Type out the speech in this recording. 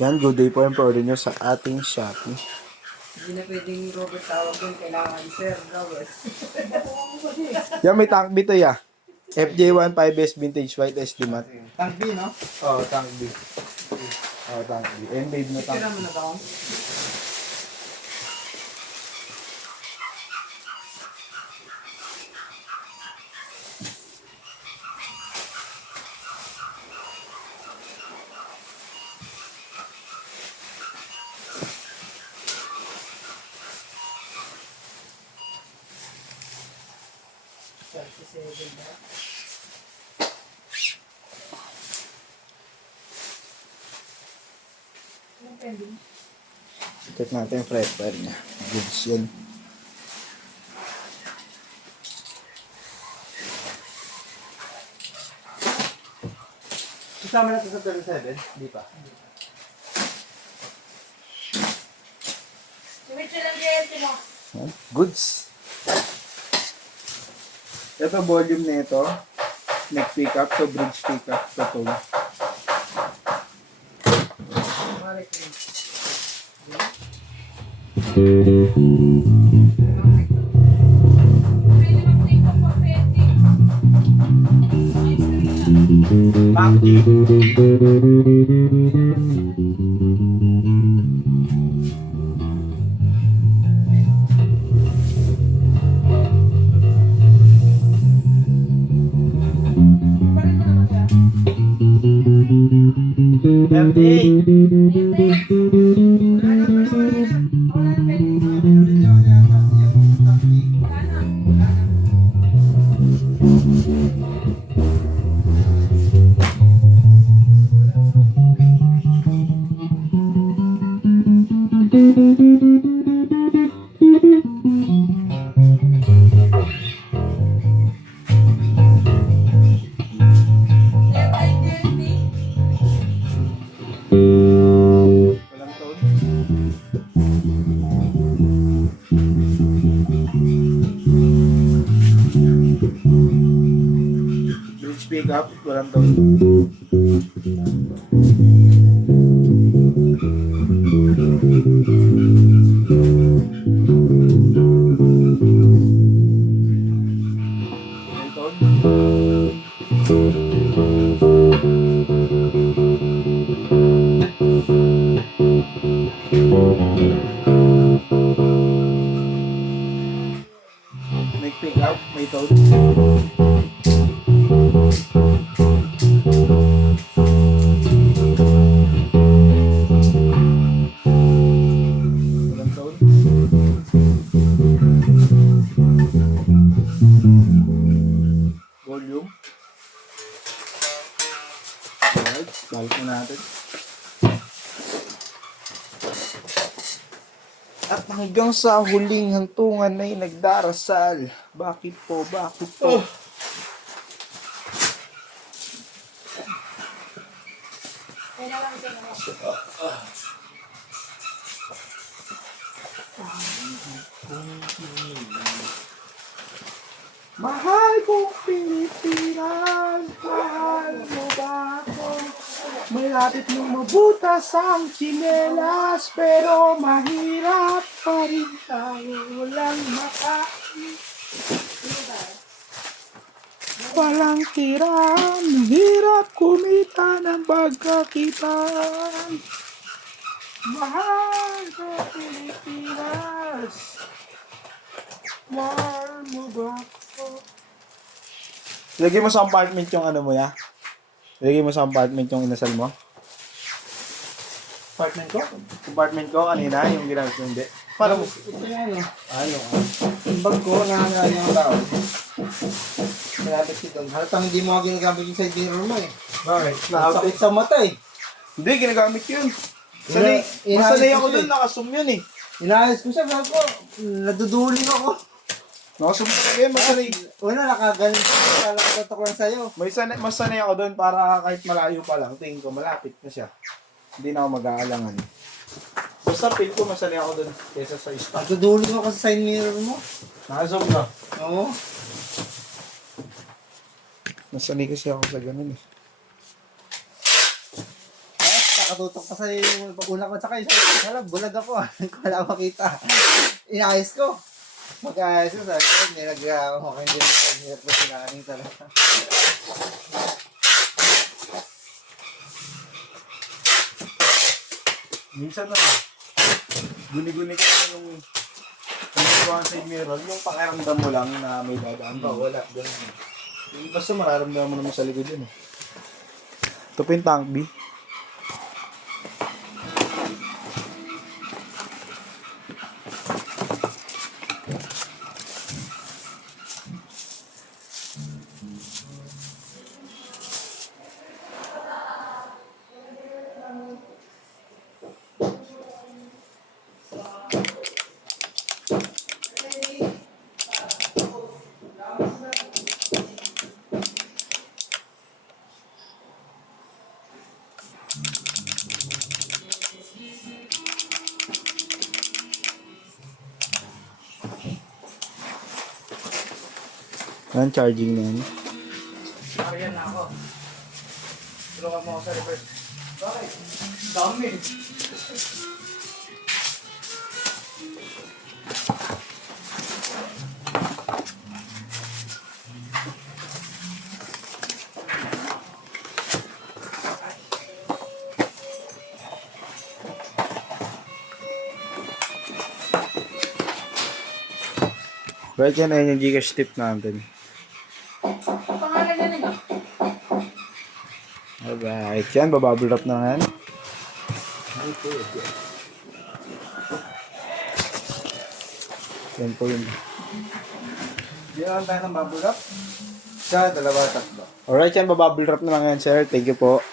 Yan, good day po yung order nyo sa ating Shopee. Hindi na pwedeng Robert tawag doon. Kailangan Sir Robert. Yan, may tank B to ya. FJ15S Vintage White SD Matte. Tank B, no? Oh, tank B. Oh, tank B. N-Babe na tank Tira B. mo na ba ako? Check natin yung fret wire niya. Goods yan. Kasama natin sa 37? Hindi pa. Yan. Goods. Ito volume na ito. Neck pickup to bridge pickup to tone. Walang tone. Bridge pickup, walang tone. May tone. May pickup, may tone. Walang tone. Volume. Alright, balik na natin. At hanggang sa huling hantungan ay nagdarasal. Bakit po? Bakit po? Mahal kong Pilipinas, mahal mo ba ako? Malapit mong mabutas ang tsinelas, pero mahirap pa rin tayo, walang makain. Walang tiran, hirap kumita ng pagkakitaan. Mahal ko Pilipinas, mahal mo ba ako? Lagay mo sa apartment yung ano mo ya. Lagay mo sa apartment yung inasal mo. Apartment ko? Apartment ko kanina, yung ginamit ko hindi. Para mo. Ito yung ano. Ayun. Yung bag ko, nangangalan yung tao. Malapit dito. Halatang hindi mo ginagamit yung side mirror mo eh. Bakit? Sakit sa mata eh. Hindi, ginagamit yun. Masanay ako dun, nakasum yun eh. Inayos ko siya, bag ko. Naduduling ako. Nakasum talaga yun, masanay. Una, nakagaling ko. Nakakatok lang sa'yo. Mas sanay ako dun para kahit malayo pa lang, tingin ko malapit na siya. Hindi na ako mag-aalangan. Basta feel ko masanay ako dun kesa sa stock. Naduduling ako sa side mirror mo. Nakasum ka. Oo. Masanay kasi ako sa ganun eh. nakatutok pa sa pag-una ko sakay. Sabi, bulag ako. Wala makita. Inayos ko. Mag-ayos ko. Sabi ko, nilagay din sa nilagay ko sinaning talaga. Minsan na, guni-guni ka na yung yung side mirror, yung pakiramdam mo lang na may dadaan pa. Wala. Ganun. Basta mararamdaman mo naman sa likod yun eh. Ito po yung tank B. Yan, charging na yan. Ariyan na ako. Tulungan mo ako sa reverse. Bakit? Dami. Right yan, ayun yung Gcash tip natin. Pangalan yan eh. Alright, yan, babubble wrap na yan. Yan po yun. Ginawan tayo ng bubble wrap. Siya, dalawa, tatlo. Alright yan, babubble wrap na lang yan, sir. Thank you po.